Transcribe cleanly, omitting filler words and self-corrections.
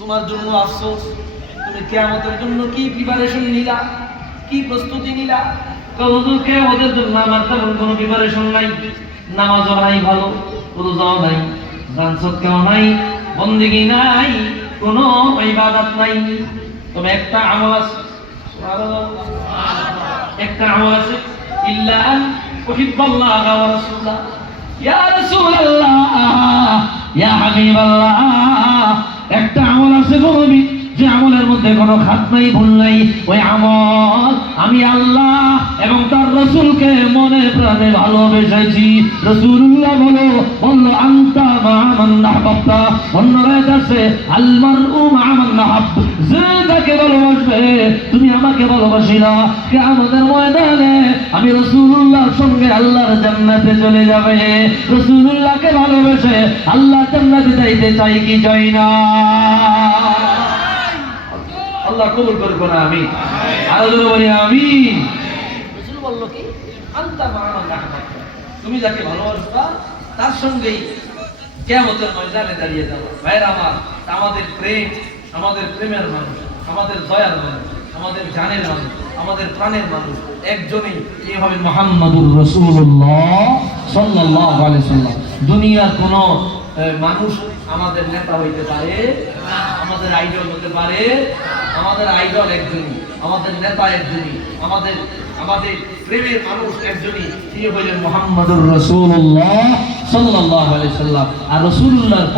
তোমার জন্য আফসোস, তুমি কিয়ামতের জন্য কি প্রিপারেশন নিলা, কি প্রস্তুতি নিলা? হুজুর কিয়ামতের জন্য আমার তেমন কোনো প্রিপারেশন নাই, নামাজও নাই ভালো, রোজাও নাই, দান সদকাও নাই, বন্দেগী নাই, কোনো ইবাদত নাই, তবে একটা আমল আছে, একটা আমল আছে, ইল্লা আন উহিব্বাল্লাহ ওয়া রাসূলাহ, ইয়া রাসূলুল্লাহ, ইয়া হাবিবাল্লাহ। একটা আমল আছে গো নবী, যে আমলের মধ্যে কোনো খাত নাই, ভুল নাই। ওই আমল আমি আল্লাহ এবং তার রাসূলকে মনে প্রাণে ভালোবেসেছি। রাসূলুল্লাহ বলল আনতা মা মান আহবাবতা, অন্য রায় আছে আল মারউ মা মান আহাব, যে যাকে ভালোবাসবে, তুমি আমাকে ভালোবাসিলা, কিয়ামতের ময়দানে আমি রাসূলুল্লাহর সঙ্গে আল্লাহর জান্নাতে চলে যাবে। রাসূলুল্লাহকে ভালোবেসে আল্লাহ জান্নাতে যাইতে চাই কি চাই না? আল্লাহ কবুল করুক না, আমিন। আরো জোরে বলি আমিন। রাসূল বলল কি আনতা মা মান আহবাবতা, তুমি যাকে ভালোবাসবা তার সঙ্গেই কিয়ামতের ময়দানে দাঁড়িয়ে যাবে। ভাইরা আমার, আমাদের প্রেম, আমাদের প্রেমের মানুষ, আমাদের দয়ার মানুষ, আমাদের জানের মানুষ, আমাদের প্রাণের মানুষ একজনই, তিনি হবেন মুহাম্মাদুর রাসূলুল্লাহ সাল্লাল্লাহু আলাইহি ওয়াসাল্লাম। দুনিয়ার কোনো মানুষ আমাদের নেতা হইতে পারে না, আমাদের আইডল হতে পারে, আমাদের আইডল একজনই, আমাদের নেতা একজনই, আমাদের আমাদের প্রেমের মানুষ একজনই, তিনি হলেন মুহাম্মাদুর রাসূলুল্লাহ সাল্লাল্লাহু আলাইহি ওয়াসাল্লাম। আর রাসূলুল্লাহর